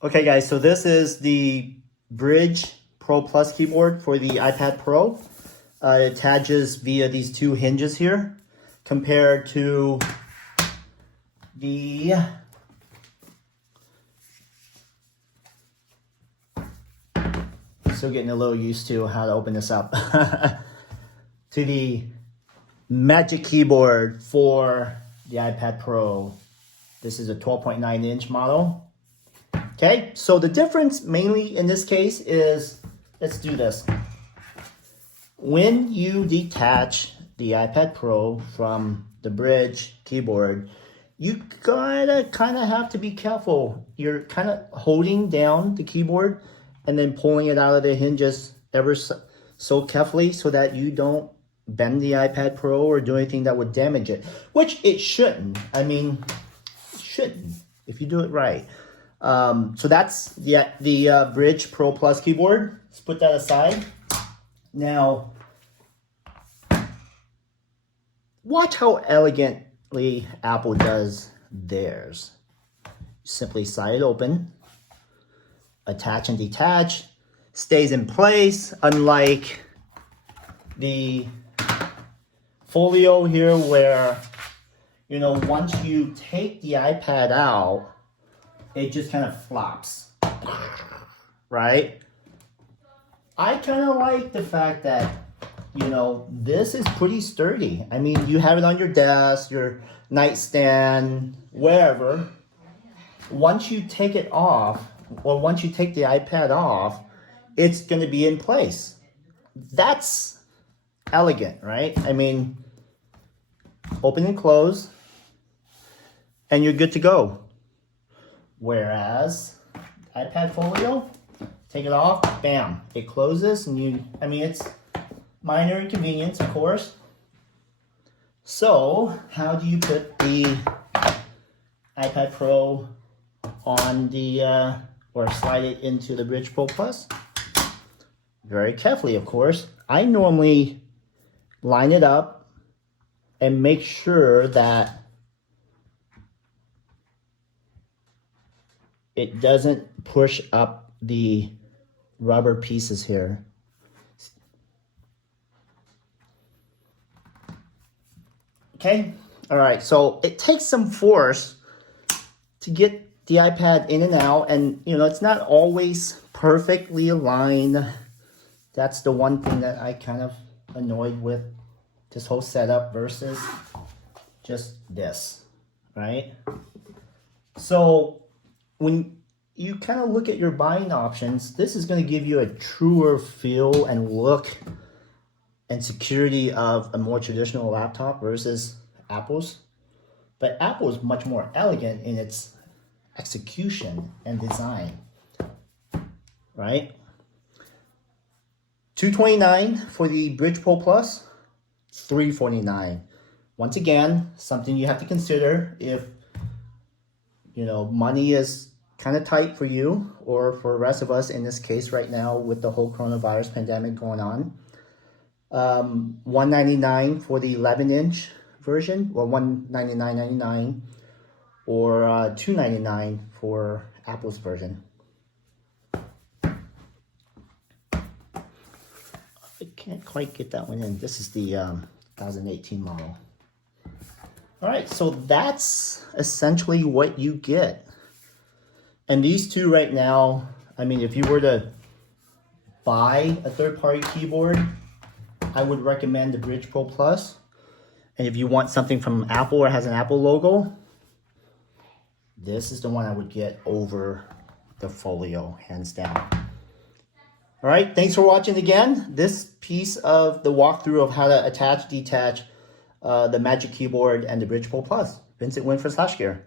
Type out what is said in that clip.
Okay guys, so this is the Brydge Pro Plus keyboard for the iPad Pro. It attaches via these two hinges here compared to the still getting a little used to how to open this up to the Magic Keyboard for the iPad Pro. This is a 12.9 inch model. Okay, so the difference mainly in this case is, let's do this. When you detach the iPad Pro from the Brydge keyboard, you gotta kind of have to be careful. You're kind of holding down the keyboard and then pulling it out of the hinges ever so carefully so that you don't bend the iPad Pro or do anything that would damage it, which it shouldn't. I mean, it shouldn't if you do it right. So that's the Brydge Pro Plus keyboard. Let's put that aside. Now, watch how elegantly Apple does theirs. Simply slide it open, attach and detach, stays in place, unlike the Folio here where, you know, once you take the iPad out, it just kind of flops, right? I kind of like the fact that, you know, this is pretty sturdy. I mean, you have it on your desk, your nightstand, wherever. Once you take it off, or once you take the iPad off, it's going to be in place. That's elegant, right? I mean, open and close, and you're good to go. Whereas iPad Folio, take it off, bam, it closes, and I mean, it's minor inconvenience, of course. So, how do you put the iPad Pro on the, or slide it into the Brydge Pro Plus? Very carefully, of course. I normally line it up and make sure that it doesn't push up the rubber pieces here. Okay, all right, so it takes some force to get the iPad in and out, and you know, it's not always perfectly aligned. That's the one thing that I kind of annoyed with this whole setup versus just this, right? So when you kind of look at your buying options, this is going to give you a truer feel and look and security of a more traditional laptop versus Apple's. But Apple is much more elegant in its execution and design, right? $229 for the Brydge Pro Plus, $349. Once again, something you have to consider if, you know, money is kind of tight for you or for the rest of us in this case right now with the whole coronavirus pandemic going on. $199 for the 11-inch version, or $199.99, or $299 for Apple's version. I can't quite get that one in. This is the 2018 model. All right, so that's essentially what you get. And these two right now, I mean, if you were to buy a third-party keyboard, I would recommend the Brydge Pro Plus. And if you want something from Apple or has an Apple logo, this is the one I would get over the Folio, hands down. All right, thanks for watching again. This piece of the walkthrough of how to attach, detach the Magic Keyboard and the Brydge Pro Plus. Vincent Winford / Gear.